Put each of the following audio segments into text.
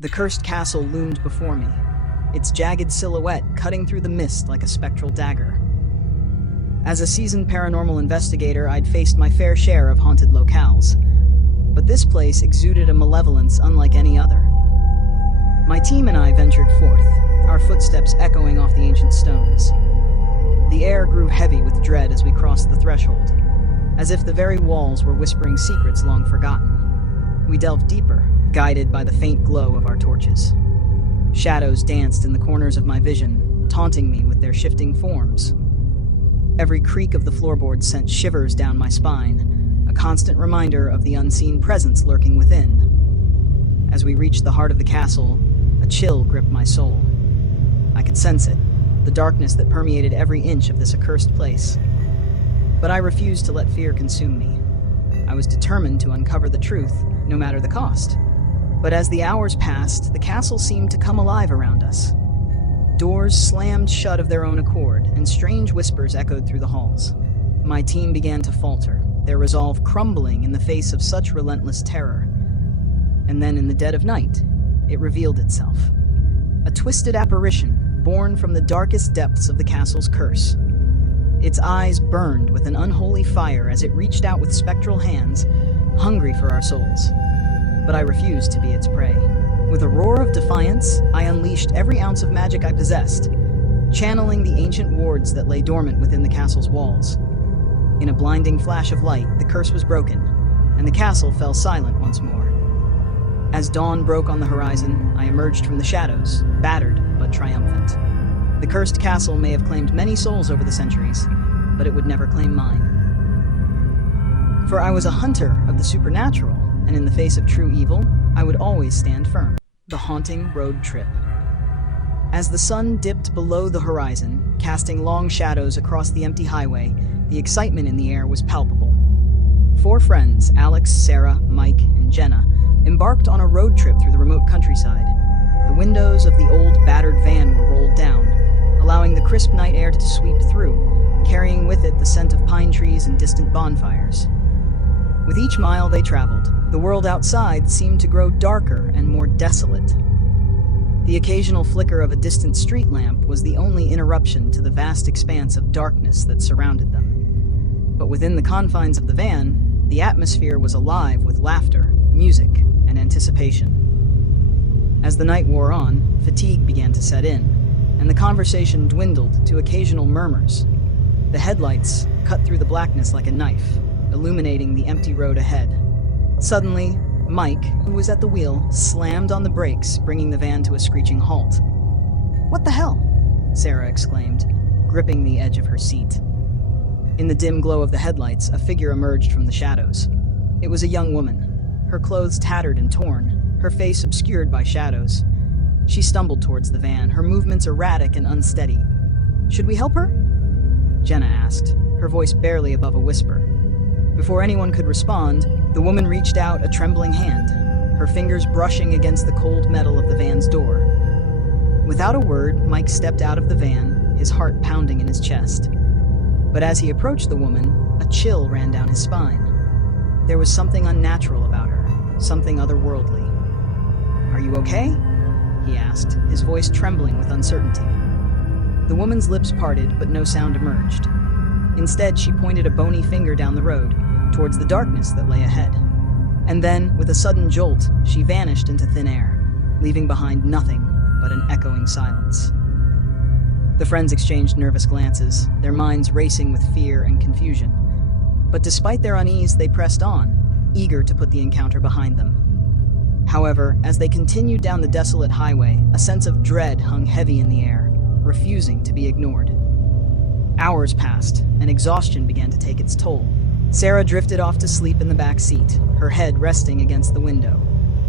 The cursed castle loomed before me, its jagged silhouette cutting through the mist like a spectral dagger. As a seasoned paranormal investigator, I'd faced my fair share of haunted locales, but this place exuded a malevolence unlike any other. My team and I ventured forth, our footsteps echoing off the ancient stones. The air grew heavy with dread as we crossed the threshold, as if the very walls were whispering secrets long forgotten. We delved deeper, guided by the faint glow of our torches. Shadows danced in the corners of my vision, taunting me with their shifting forms. Every creak of the floorboards sent shivers down my spine, a constant reminder of the unseen presence lurking within. As we reached the heart of the castle, a chill gripped my soul. I could sense it, the darkness that permeated every inch of this accursed place. But I refused to let fear consume me. I was determined to uncover the truth, no matter the cost. But as the hours passed, the castle seemed to come alive around us. Doors slammed shut of their own accord, and strange whispers echoed through the halls. My team began to falter, their resolve crumbling in the face of such relentless terror. And then, in the dead of night, it revealed itself. A twisted apparition, born from the darkest depths of the castle's curse. Its eyes burned with an unholy fire as it reached out with spectral hands, hungry for our souls. But I refused to be its prey. With a roar of defiance, I unleashed every ounce of magic I possessed, channeling the ancient wards that lay dormant within the castle's walls. In a blinding flash of light, the curse was broken, and the castle fell silent once more. As dawn broke on the horizon, I emerged from the shadows, battered but triumphant. The cursed castle may have claimed many souls over the centuries, but it would never claim mine. For I was a hunter of the supernatural, and in the face of true evil, I would always stand firm. The haunting road trip. As the sun dipped below the horizon, casting long shadows across the empty highway, the excitement in the air was palpable. 4 friends, Alex, Sarah, Mike, and Jenna, embarked on a road trip through the remote countryside. The windows of the old, battered van were rolled down, allowing the crisp night air to sweep through, carrying with it the scent of pine trees and distant bonfires. With each mile they traveled, the world outside seemed to grow darker and more desolate. The occasional flicker of a distant street lamp was the only interruption to the vast expanse of darkness that surrounded them. But within the confines of the van, the atmosphere was alive with laughter, music, and anticipation. As the night wore on, fatigue began to set in, and the conversation dwindled to occasional murmurs. The headlights cut through the blackness like a knife, illuminating the empty road ahead. Suddenly, Mike, who was at the wheel, slammed on the brakes, bringing the van to a screeching halt. "What the hell?" Sarah exclaimed, gripping the edge of her seat. In the dim glow of the headlights, a figure emerged from the shadows. It was a young woman, her clothes tattered and torn, her face obscured by shadows. She stumbled towards the van, her movements erratic and unsteady. "Should we help her?" Jenna asked, her voice barely above a whisper. Before anyone could respond, the woman reached out a trembling hand, her fingers brushing against the cold metal of the van's door. Without a word, Mike stepped out of the van, his heart pounding in his chest. But as he approached the woman, a chill ran down his spine. There was something unnatural about her, something otherworldly. "Are you okay?" he asked, his voice trembling with uncertainty. The woman's lips parted, but no sound emerged. Instead, she pointed a bony finger down the road, towards the darkness that lay ahead. And then, with a sudden jolt, she vanished into thin air, leaving behind nothing but an echoing silence. The friends exchanged nervous glances, their minds racing with fear and confusion. But despite their unease, they pressed on, eager to put the encounter behind them. However, as they continued down the desolate highway, a sense of dread hung heavy in the air, refusing to be ignored. Hours passed, and exhaustion began to take its toll. Sarah drifted off to sleep in the back seat, her head resting against the window.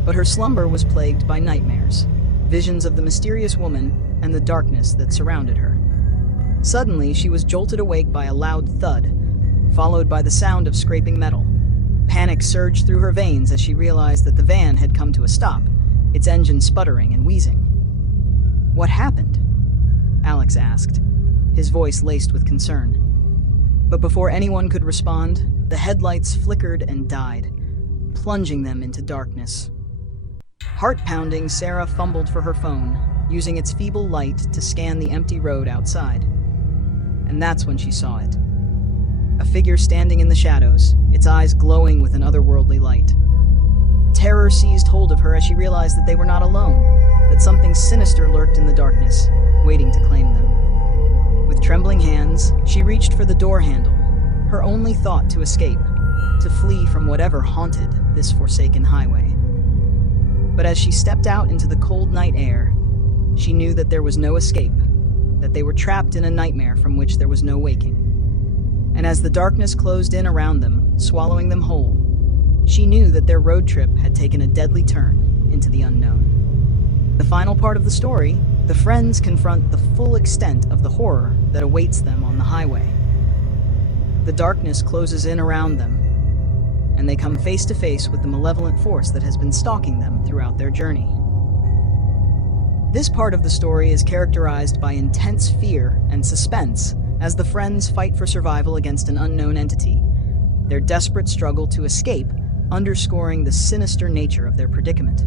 But her slumber was plagued by nightmares, visions of the mysterious woman and the darkness that surrounded her. Suddenly, she was jolted awake by a loud thud, followed by the sound of scraping metal. Panic surged through her veins as she realized that the van had come to a stop, its engine sputtering and wheezing. "What happened?" Alex asked, his voice laced with concern. But before anyone could respond, the headlights flickered and died, plunging them into darkness. Heart pounding, Sarah fumbled for her phone, using its feeble light to scan the empty road outside. And that's when she saw it. A figure standing in the shadows, its eyes glowing with an otherworldly light. Terror seized hold of her as she realized that they were not alone, that something sinister lurked in the darkness, waiting to claim them. With trembling hands, she reached for the door handle, her only thought to escape, to flee from whatever haunted this forsaken highway. But as she stepped out into the cold night air, she knew that there was no escape, that they were trapped in a nightmare from which there was no waking. And as the darkness closed in around them, swallowing them whole, she knew that their road trip had taken a deadly turn into the unknown. The final part of the story, the friends confront the full extent of the horror that awaits them on the highway. The darkness closes in around them, and they come face to face with the malevolent force that has been stalking them throughout their journey. This part of the story is characterized by intense fear and suspense as the friends fight for survival against an unknown entity, their desperate struggle to escape underscoring the sinister nature of their predicament.